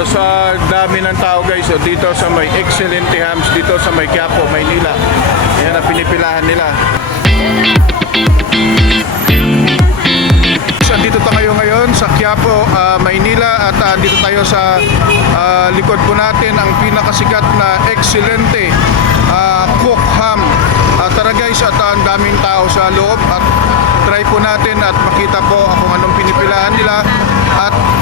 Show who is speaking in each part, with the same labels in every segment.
Speaker 1: So sa dami ng tao guys, so dito sa may excellent hams, dito sa may Quiapo, Maynila. Yan ang pinipilahan nila. So dito tayo ngayon sa Quiapo, ah, Maynila at ah, dito tayo sa ah, likod po natin ang pinakasikat na Excelente ah, Cook Ham. Ah, tara guys at ah, ang daming tao sa loob at try po natin at makita po kung anong pinipilahan nila at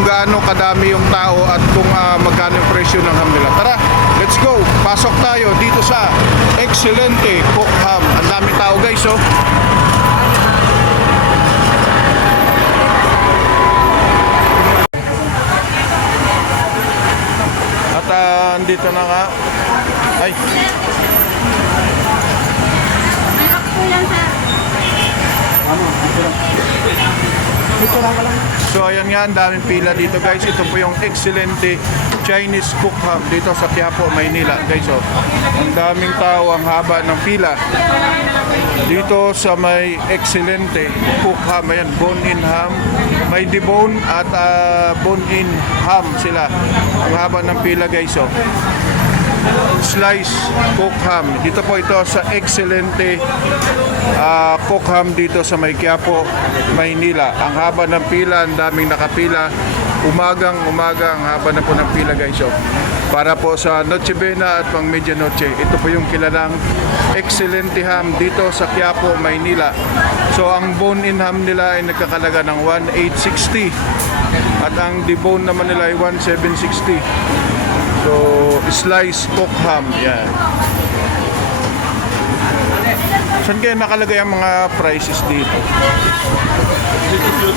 Speaker 1: kung gaano kadami yung tao at kung ah, magkano yung presyo ng ham nila. Tara, let's go! Pasok tayo dito sa Excelente Cook Ham. Ang daming tao guys oh. At ah, andito na nga. Ay, So ayan nga, ang daming pila dito guys. Ito po yung Excelente Chinese Cook Ham dito sa Quiapo, Maynila. Guys, oh, ang daming tao, ang haba ng pila. Dito sa may Excelente Cook Ham, ayan, bone-in ham. May debone at ah, bone-in ham sila. Ang haba ng pila guys, oh slice cook ham. Dito po ito sa Excelente ah, cook ham dito sa May Maynila. Ang haba ng pila, ang daming nakapila. Umagang umaga, ang haba na po ng pila guys. So, para po sa Noche Buena at pang Medianoche. Ito po yung kilalang Excelente ham dito sa Quiapo, Maynila. So ang bone-in ham nila ay nagkakalaga ng 1,860 at ang debone naman nila ay 1,760. So, slice cook ham. Yan. Saan kaya nakalagay ang mga prices dito?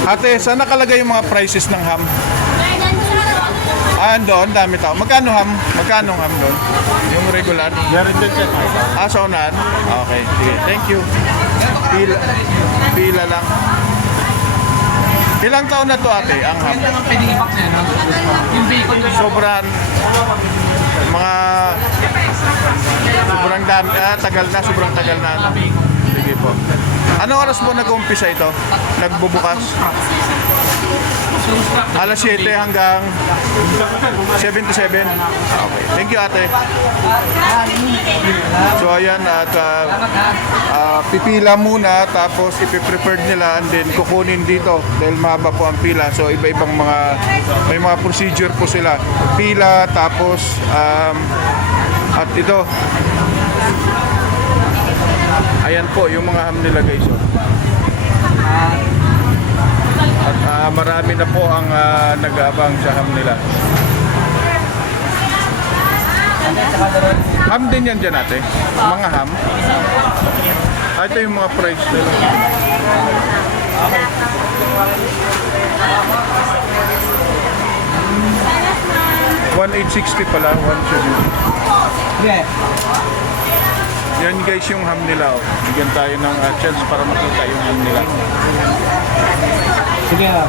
Speaker 1: Ate, saan nakalagay yung mga prices ng ham? Ah, doon, dami tao. Magkano ham? Magkano ham doon? Yung regular?
Speaker 2: Meron din siya.
Speaker 1: Ah, sa unahan? Okay, sige. Thank you. Pila, pila lang. Ilang taon na to ate, ang ham?
Speaker 2: Pinipak niya, no? Yung bacon doon.
Speaker 1: sobrang mga sobrang dami, ah, tagal na, sobrang tagal na. ano. Sige po. Anong oras po nag-umpisa ito? Nagbubukas? Alas 7 hanggang 7 to 7? Okay. Thank you ate. So ayan at ah, ah, pipila muna tapos ipiprepared nila and then kukunin dito dahil mahaba po ang pila. So iba-ibang mga may mga procedure po sila. Pila tapos um, at ito Ayan po yung mga ham nila guys. Oh. At ah, marami na po ang ah, nag-aabang sa ham nila. Ham din yan dyan ate? Mga ham? Ah, ito yung mga price nila. One eight sixty pala, one seventy.
Speaker 2: Yeah.
Speaker 1: Yan guys yung ham nila. Oh. Bigyan tayo ng ah, chance para makita yung ham nila.
Speaker 2: Sige. ah.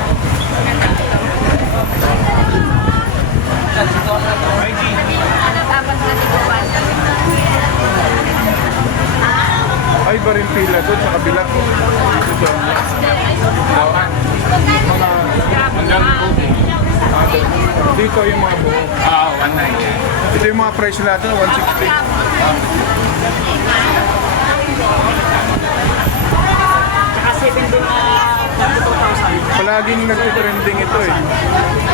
Speaker 1: Ay, ba rin pila doon sa kabila? Dito doon. Mga. Ah, doon. Dito yung mga buko.
Speaker 2: Ah, one night.
Speaker 1: Ito yung mga price natin, 160.
Speaker 3: Saka 7 din na 2,000.
Speaker 1: Palaging nag-trending ito eh.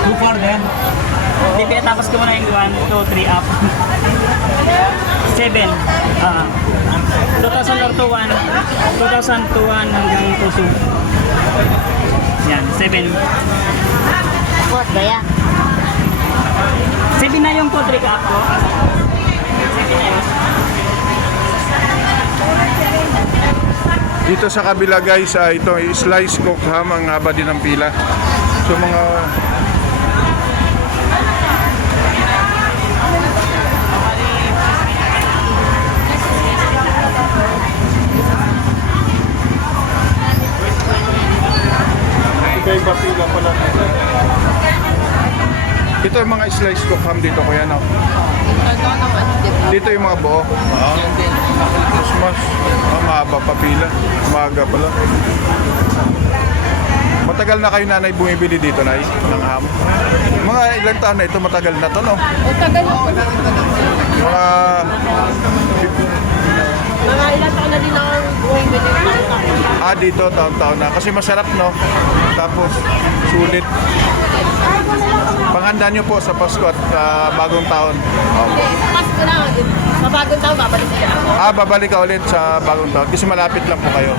Speaker 2: Two for them.
Speaker 3: Hindi pinatapos ko muna yung 1, 2, 3 up. 7. Ah. 2,000 or to 1. 2,000 to 1 hanggang to 2. Yan, 7.
Speaker 4: What ba ya?
Speaker 3: 7 na yung to 3 up ko. 7 na yun.
Speaker 1: Dito sa kabila guys, ah, ito slice cook ham ang haba din ng pila. So mga Ito yung mga slice cook ham dito kuya no? Dito yung mga buo. Ah. Mas mas ah, mahaba pa pila. Umaga pala. Matagal na kayo nanay bumibili dito, Nay, ng ham? Mga ilang taon na ito? Matagal na to, no?
Speaker 5: O tagal mo.
Speaker 1: Mga
Speaker 5: Mga ilang taon na din mo din.
Speaker 1: Ah, dito, taon-taon na. Kasi masarap, no? Tapos, sulit. Panghanda nyo po sa Pasko at ah, bagong taon. Opo.
Speaker 5: Pasko na. Sa bagong taon, babalik sila ako.
Speaker 1: Ah, babalik ka ulit sa bagong taon. Kasi malapit lang po kayo.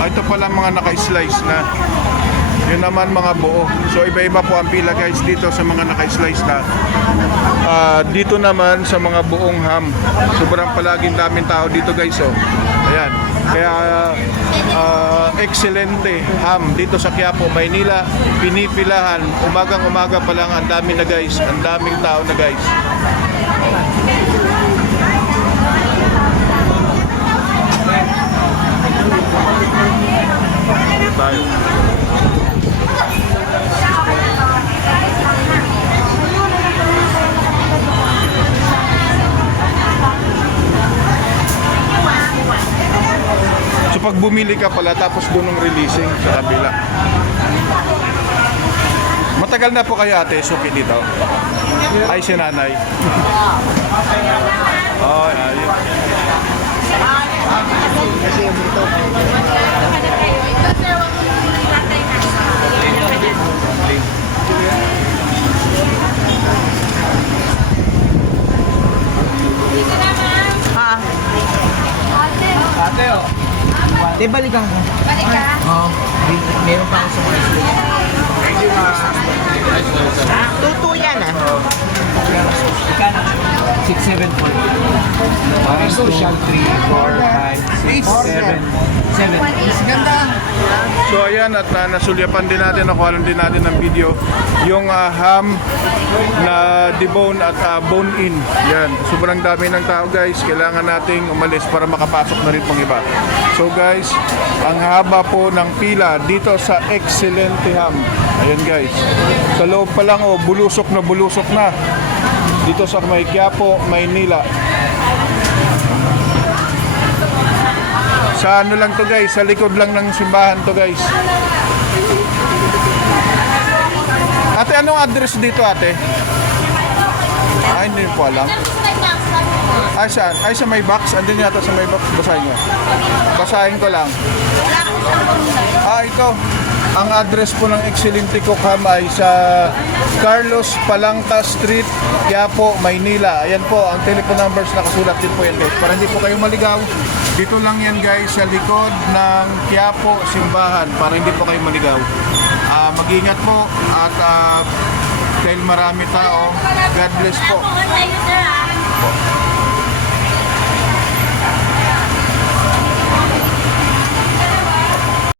Speaker 1: Ah, ito pala mga naka-slice na. Yun naman mga buo. So iba-iba po ang pila guys dito sa mga naka-slice na. Ah, dito naman sa mga buong ham. Sobrang palaging daming tao dito guys oh. Ayan. Kaya ah, excelente ham dito sa Quiapo, Maynila. Pinipilahan. Umagang umaga pa lang ang dami na guys. Ang daming tao na guys. Tayo. So pag bumili ka pala tapos doon ang releasing sa kabila. Matagal na po kayo ate, suki dito. Ay, si nanay. Oh, ayun.
Speaker 2: Ate, oh. Di balikan ko. Balikan? Oo. May- Meron pa ako sa mga
Speaker 5: Tuto yan ah.
Speaker 2: Ikana. 6, 7 po. 1, 2, 3, 4, 5, 6, 7. 7. Ganda.
Speaker 1: So ayan at na nasulyapan din natin, nakuha din natin ng video yung ah, ham na debone at ah, bone in. Yan, sobrang dami ng tao guys. Kailangan nating umalis para makapasok na rin pang iba. So guys, ang haba po ng pila dito sa Excelente Ham. Ayan guys. Sa loob pa lang oh, bulusok na bulusok na. Dito sa May Quiapo, Maynila. Sa ano lang to guys, sa likod lang ng simbahan to guys. Ate, anong address dito ate? Ay, hindi po alam. Ay, saan? Ay, sa may box. Andun yata sa may box. Basahin nyo. Basahin ko lang. Ah, ito. Ang address po ng Excelente Cook Ham ay sa Carlos Palangta Street, Quiapo, Maynila. Ayan po, ang telephone numbers nakasulat din po yan guys. Para hindi po kayo maligaw, dito lang yan guys sa likod ng Quiapo Simbahan para hindi po kayo maligaw. Ah, mag-ingat po at ah, dahil marami tao, God bless po.